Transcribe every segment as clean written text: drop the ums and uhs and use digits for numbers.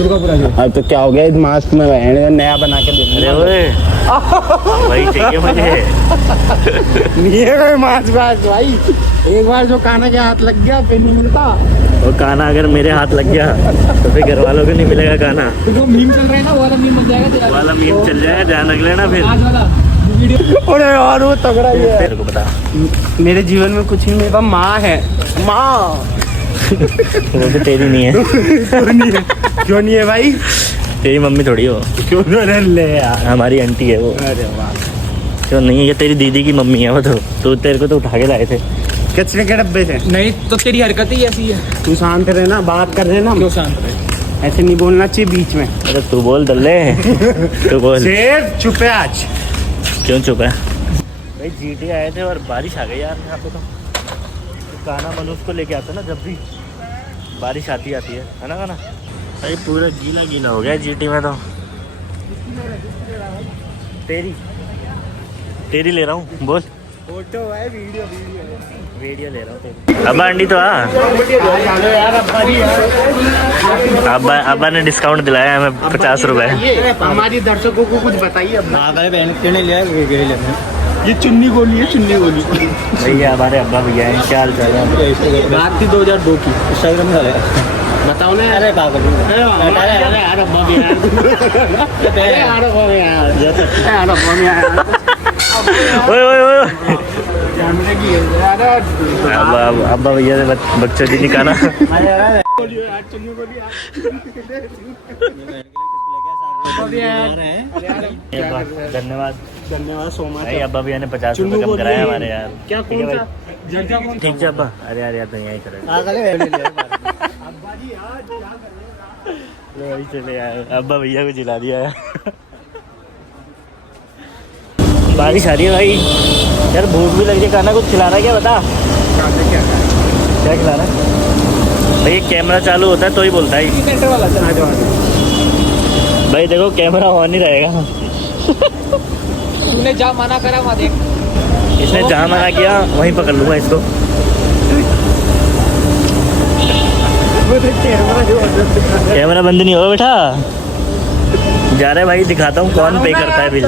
दुर्गापुरा से। अब तो क्या हो गया इस मास्क में नया बना के दे। अरे ओए वही चाहिए मुझे। नहीं है मास्क भाई, एक बार जो काना के हाथ लग गया फिर नहीं मिलता। और गाना अगर मेरे हाथ लग गया तो फिर घर वालों को नहीं मिलेगा गाना। तो जो मीम चल रहा है ना वो वाला मीम बन जाएगा। वाला मीम चल जाएगा, ध्यान रख लेना फिर। आज वाला वीडियो। अरे यार वो तगड़ा ही है। तेरे को बता, मेरे जीवन में कुछ नहीं, मेरे पास माँ है। माँ वो भी तेरी नहीं है। क्यों नहीं है भाई? तेरी मम्मी थोड़ी हो, क्यों ले यार, हमारी आंटी है वो। अरे वाह, क्यों नहीं है, ये तेरी दीदी की मम्मी है वो। तो तेरे को तो उठा के लाए थे। कचरे के डब्बे थे। नहीं तो तेरी हरकत ही ऐसी है। तू शांत रहना, बात कर रहे ना। क्यों शांत रहे? ऐसे नहीं बोलना चाहिए बीच में। अरे तू बोल दल्ले। तू बोल। शेर चुप है आज। क्यों चुप है भाई? जीटी आए थे और बारिश आ गई यार यहाँ पे। तो गाना मनोज को लेके आता ना, जब भी बारिश आती है ना गाना भाई, पूरा गीला गीला हो गया जीटी में। तो तेरी ले रहा हूँ, बोल। फोटो है, वीडियो ले रहा हूँ तेरी। अब्बा अंडी तो अब्बा ने डिस्काउंट दिलाया हमें 50 रुपए। हमारी दर्शकों को कुछ बताइए। लेना ये चुन्नी गोली है, चुन्नी गोली। भैया हमारे अब्बा भैया हैं, क्या हाल चाल है? बात थी 2002 की। इंस्टाग्राम में डाला बताओ ना। अरे पागल ओए ओए ओए, अब्बा भैया ने बच्चों जी निकाला। धन्यवाद धन्यवाद सो मच भाई। अब्बा भैया ने 50 रुपए कम कराया हमारे यार। क्या कौन सा जर्जा कौन सा? ठीक है अब्बा। अरे यार तो यही करेगा। वही चले यार, अब्बा भैया को जिला दिया यार। बारिश आ रही है भाई यार, भूख भी लग रही है। खाना कुछ खिला रहा है क्या? बता क्या खिला रहा है भाई? कैमरा चालू होता है तो ही बोलता है सेंटर वाला चला भाई। देखो कैमरा ऑन ही रहेगा। तूने जहाँ मना करा वहाँ देख। इसने जहाँ मना किया वहीं पकड़ लूंगा इसको। कैमरा बंद नहीं होगा बेटा। जा रहे भाई, दिखाता हूँ कौन पे करता है बिल।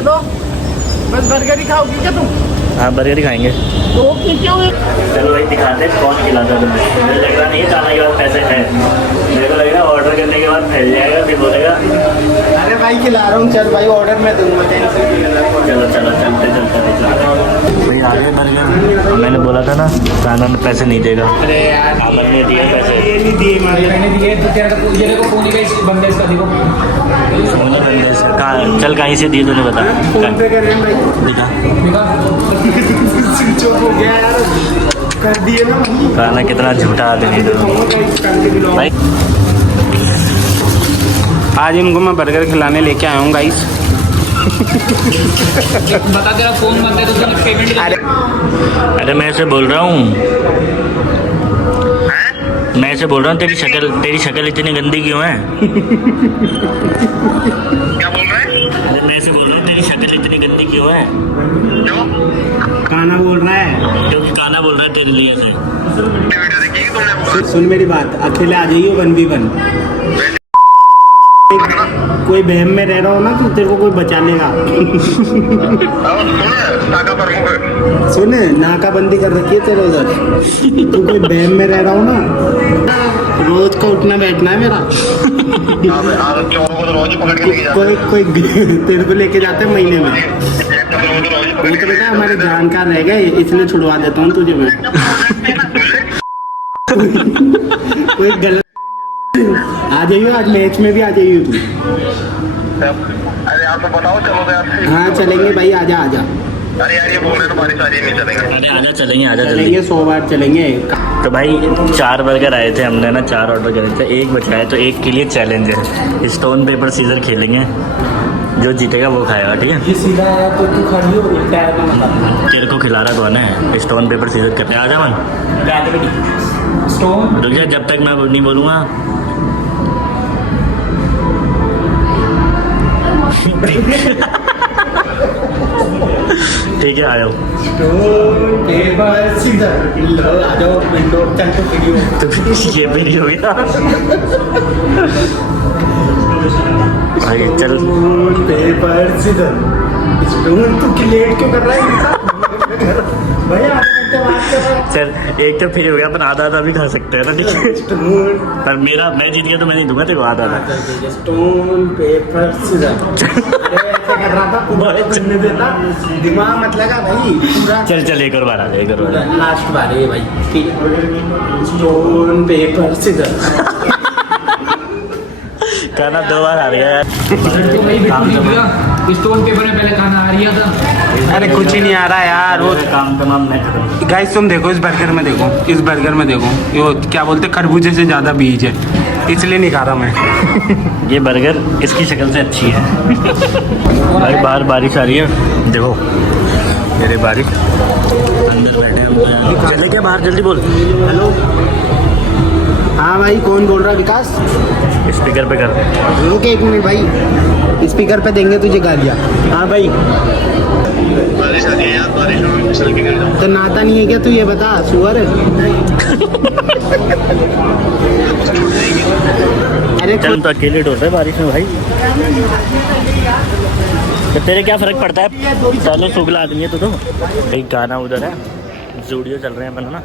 बस बर्गर ही खाओगी क्या तुम? हाँ बर्गर ही खाएंगे। तो क्यों? चलो भाई दिखाते हैं कौन खिलाता है तुम्हें। मुझे लग रहा नहीं है खाने के बाद पैसे खाए। मेरे को लग रहा है ऑर्डर करने के बाद फैल जाएगा, फिर बोलेगा अरे भाई खिला रहा हूँ, चल भाई ऑर्डर में दूंगा। चलो चलते भाई आ गए बर्गर। मैंने बोला था ना खाना में पैसे नहीं देगा। अरे यार आमन ने दिए पैसे। ये नहीं दिए मैंने दिए। ये देखो फोन ही बंदे इसका देखो। सोने बंदे से कहाँ? चल कहीं से दिए तूने बता। फोन पे कर रहे हैं भाई। दिखा स्विच ऑफ हो गया यार, कर दिए ना। खाना कितना झूठा आदमी है भाई। आज इनको मैं बर्गर खिलाने लेके आया हूँ गाइस। बता तेरा फोन बंद है तो तूने पेमेंट। अरे मैं ऐसे बोल रहा हूँ, मैं ऐसे बोल रहा हूँ तेरी शक्ल इतनी गंदी क्यों है? क्या बोल रहे हैं? मैं ऐसे बोल रहा हूँ तेरी शक्ल इतनी गंदी क्यों है? क्यों? काना बोल रहा है क्योंकि खाना बोल रहा है तेरे लिए ऐसे। वीडियो देखी तुमने? सुन मेरी बात, अकेले आ जाइए 1v1। कोई बहम में रह रहा हो ना तो तेरे को कोई बचा लेगा। सुन नाकाबंदी कर रखी है तेरे उधर। तू कोई बहम में रह रहा हो ना, रोज को उठना बैठना है मेरा। कोई तेरे को लेके जाते हैं महीने में। वो तो बेटा हमारे जानकार रह गए, इसलिए छुड़वा देता हूँ तुझे मैं। कोई गलत आ जाइए, आज मैच में भी आ जाइए तू। अरे आप तो बताओ, चलो तो यार। हाँ चलेंगे भाई, आजा आजा। अरे यार ये बोल रहे तो बारिश आ रही है, नहीं चलेंगे। अरे आजा चलेंगे, आजा चलेंगे 100 बार चलेंगे। तो भाई 4 बर्गर आए थे, हमने ना 4 ऑर्डर करे थे। एक बचा है तो एक के लिए चैलेंज है। स्टोन पेपर सीजर खेलेंगे, जो जीतेगा वो खाएगा। ठीक है? ये सीधा है तो तू खड़ी हो पैर में मत। तेरे को खिला रहा कौन है? स्टोन पेपर सीजर करते आजा मन। स्टोन रुक जा, जब तक मैं नहीं बोलूँगा। ठीक है आ जाओ। तो ये भी हो गया। आगे चल। पेपर सीजर स्टोन तू लेट क्यों कर रहा है भैया? आधे घंटे बात कर रहा है। चल एक तो फ्री हो गया, अपन आधा आधा भी खा सकते हैं ना, ठीक है। स्टोन पर मेरा मैं जीत गया तो मैं नहीं दूंगा तेरे को आधा आधा। स्टोन पेपर सीजर अरे ऐसे कर रहा था, तुम्हारे बनने देता, दिमाग मत लगा भाई पूरा। चल चल एक और बार आ जा, एक और बार आ जा। लास्ट बार है भाई, ठीक है। स्टोन पेपर सीजर खाना 2 बार आ रहा है तो वही काम बिल्कुल तमाम। पूरा स्टोन पेपर में पहले खाना आ रहा था। अरे कुछ ही नहीं आ रहा यार। वो काम तमाम नहीं खत्म। गाइस तुम देखो इस बर्गर में, देखो इस बर्गर में देखो, ये क्या बोलते खरबूजे से ज़्यादा बीज है, इसलिए नहीं खा रहा मैं। ये बर्गर इसकी शक्ल से अच्छी है। भाई बाहर बारिश आ रही है, देखो मेरे बारिश अंदर बैठे हैं। चले क्या बाहर, जल्दी बोल। हेलो हाँ भाई, कौन बोल रहा है? विकास। स्पीकर पे कर। रुक एक मिनट भाई, स्पीकर पे देंगे तुझे गालियाँ। हाँ भाई, बारिश आ रही है यार, बारिश में फिसल के गिर जाऊँ। तो नाता नहीं है क्या तू? ये बता सुअर। अरे चल तो अकेले डोल रहे बारिश में भाई, तो तेरे क्या फर्क पड़ता है? चलो शुक्ला आदमी है तो एक गाना उधर है, जूडियो चल रहे हैं अपन ना,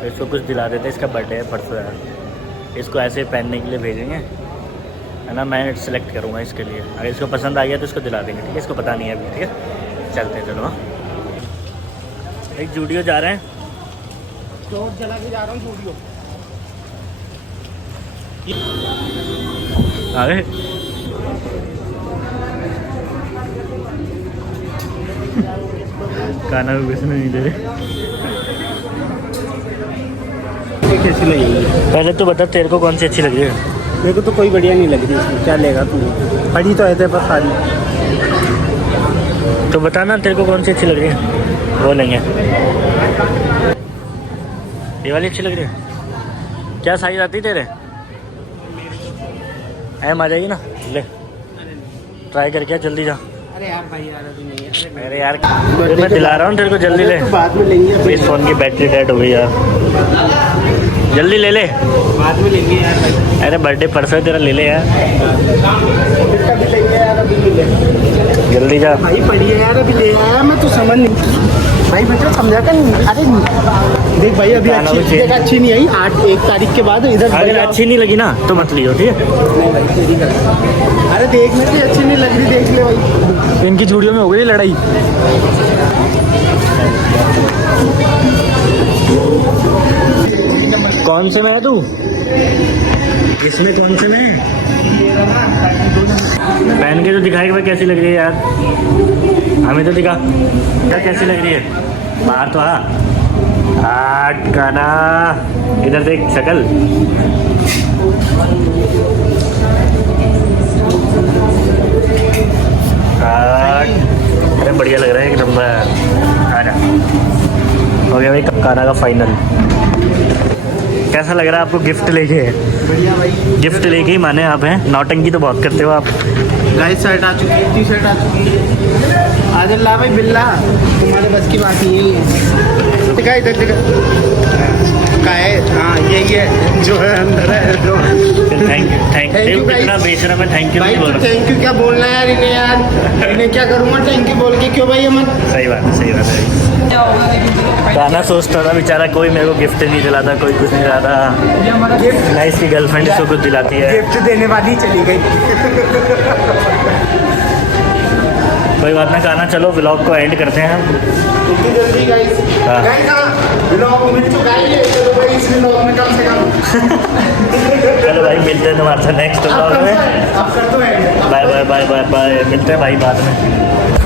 तो इसको कुछ दिला देते हैं। इसका बर्थडे है परसों यार, इसको ऐसे पहनने के लिए भेजेंगे, है ना। मैं सेलेक्ट करूँगा इसके लिए, अगर इसको पसंद आ गया तो इसको दिला देंगे, ठीक है। इसको पता नहीं है अभी, ठीक है। चलते हैं, चलो। हाँ एक जूडियो जा रहे हैं, चला के जा रहा हूँ स्टूडियो। आ गए। खाना भी किसने नहीं दे रहे। कैसी लगेगी? पहले तो बता तेरे को कौन सी अच्छी लग रही है? मेरे को तो कोई बढ़िया नहीं लग रही इसमें, क्या लेगा तू? खड़ी तो ऐसे पर सारी। तो बता ना तेरे को कौन सी अच्छी लग रही है, वो लेंगे। ये वाली अच्छी लग रही है? क्या साइज आती तेरे? एम आ जाएगी ना, ले ट्राई करके जल्दी जा। अरे यार भाई यार अभी नहीं है। अरे यार मैं दिला रहा हूँ तेरे को, जल्दी ले। तो बाद में लेंगे, इस फ़ोन की बैटरी डेड हो गई यार, जल्दी ले ले। बाद में लेंगे यार भाई। अरे बर्थडे परसों है तेरा, ले ले यार, कभी लेंगे यार, अभी नहीं लेंगे। जल्दी जा। भाई पढ़िए यार, अभी ले आया मैं, तो समझ नहीं भाई, मतलब समझा कर नहीं। अरे देख भाई अभी गाना अच्छी भी change। देख, अच्छी नहीं आई। 1 तारीख के बाद इधर अगर बढ़िया- अच्छी नहीं लगी ना तो मत लियो, ठीक है। नहीं भाई तेरी गलती। अरे देख मेरे को अच्छी नहीं लग रही, देख ले भाई। इनकी जूडियो में हो गई लड़ाई। कौन से में है तू? इसमें कौन से में है? पहन के तो दिखाएगा भाई कैसी लग रही है यार, हमें तो दिखा क्या कैसी लग रही है। बाहर तो काना, इधर देख शक्ल। अरे बढ़िया लग रहा है एक नंबर। आजा, हो गया भाई काना का फाइनल। कैसा लग रहा है आपको गिफ्ट लेके? बढ़िया भाई। गिफ्ट लेके ही माने आप हैं, नौटंकी तो बहुत करते हो आप। गाइस शर्ट आ चुकी है, टी शर्ट आ चुकी है। आदिल ला भाई, बिल्ला तुम्हारे बस की बात नहीं है। दिखा इधर दिखा, का है? हाँ यही है जो है अंदर है जो। थैंक यू कितना बेशरम है, थैंक यू भाई नहीं बोल रहा। थैंक यू क्या बोलना है यार इन्हें, यार इन्हें क्या करूँगा थैंक यू बोल के? क्यों भाई अमन? सही बात है, सही बात है। गाना सोचता था बेचारा, कोई मेरे को गिफ्ट नहीं दिलाता, कोई कुछ नहीं दिलाता। गिफ्ट ना इसकी गर्लफ्रेंड इसको कुछ दिलाती है। गिफ्ट देने वाली चली गई। कोई बात ना, गाना चलो व्लॉग को एंड करते हैं हम। इतनी जल्दी गाइस? हाँ। गाइस हाँ व्लॉग मिल चुका है, चलो भाई इस व्लॉग में कम से कम। चलो भाई मिलते हैं तुम्हारे नेक्स्ट व्लॉग में। अब कर दो end. Bye bye bye bye bye, मिलते हैं भाई बाद में।